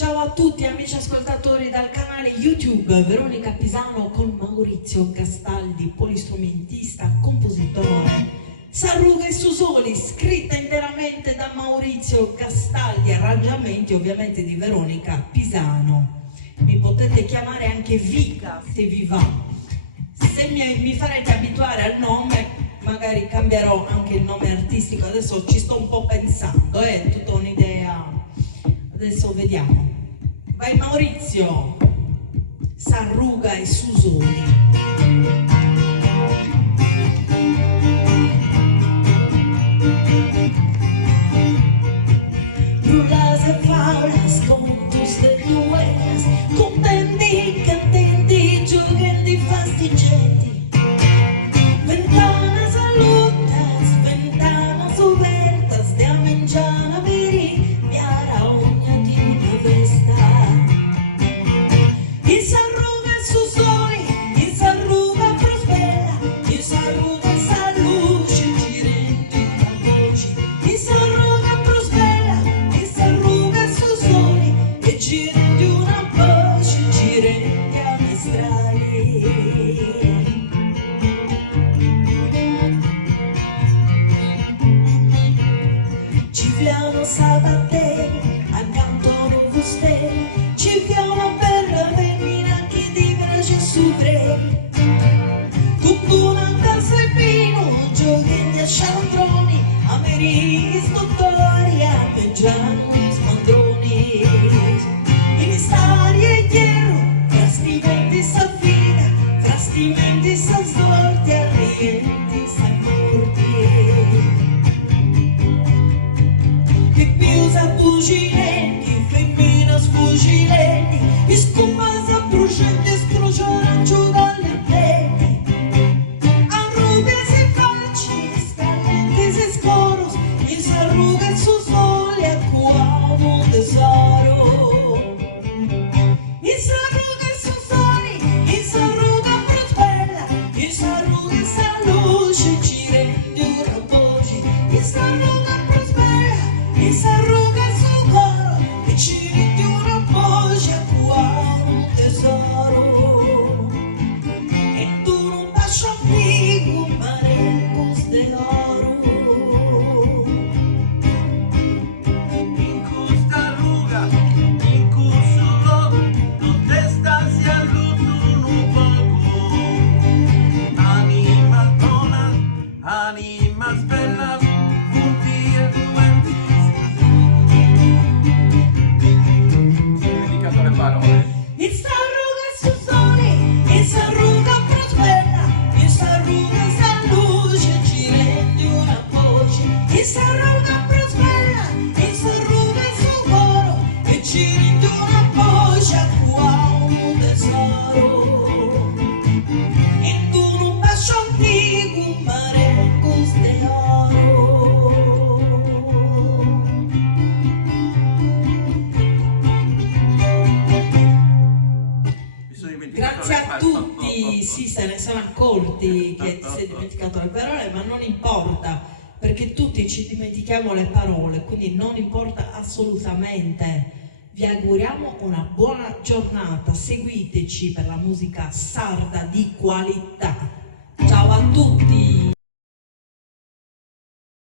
Ciao a tutti amici ascoltatori dal canale YouTube Veronica Pisano con Maurizio Castaldi, polistrumentista, compositore. S'arruga e Susoli, scritta interamente da Maurizio Castaldi, arrangiamenti ovviamente di Veronica Pisano. Mi potete chiamare anche Vika se vi va. Se mi farete abituare al nome, magari cambierò anche il nome artistico. Adesso ci sto un po' pensando, è tutta un'idea. Adesso vediamo. Vai Maurizio, s'arruga e Susoli. Rulas e faulas, contos de duelas, contenti, cantenti, giochendi fastigenti. Ventanas alutas, ventanas obertas, de amengiana veri, miara ogna di una vesta. E s'arruga e Susoli, e s'arruga prospera, e s'arruga sa luce, ci rende una voce. E s'arruga prospera, e s'arruga Susoli, e ci rende una voce, ci rende ammestrali. Cifliano Salvatore, accanto a Nuovo Stelle, cifliano per la femmina che di brace su tre. Cuccuna da Serpino, giochetti a Sciandroni, Ameris, dottori, appeggiano smandroni. In stari e chiaro, fra stimenti s'affida, fra stimenti s'assorti, arrienti s'ammorti. Che piusa fucilenti, femmina sfucilenti, e scumasa brucienti, scrociano giù dalle pleni. Arrughe se facci, scalenti se scoros, e s'arruga su soli a cuomo tesoro. E s'arruga su soli, e s'arruga prospera, e s'arruga sa luce, ci rende una voce. E s'arruga prospera, e s'arruga su coro, e ci rende una voce a cuomo tesoro. E tu non bacio a figo, marecos de oro. In custa ruga, in curso non testa si allutono un poco. Anima donna, anima bella, punti e duetti. Dedicato alle parole. E s'arruga su soli, e s'arruga prospera, e s'arruga sa luce, ci rende una voce. E s'arruga prospera, e s'arruga su coro, e ci rende una voce a cuomo tesoro. E tu non bacio antico, marecos de oro. Mi sono dimenticato Grazie le a parole. tutti, sì, se ne sono accorti che ti sei dimenticato le parole, ma non importa, perché tutti ci dimentichiamo le parole, quindi non importa assolutamente. Vi auguriamo una buona giornata, seguiteci per la musica sarda di qualità. Ciao a tutti!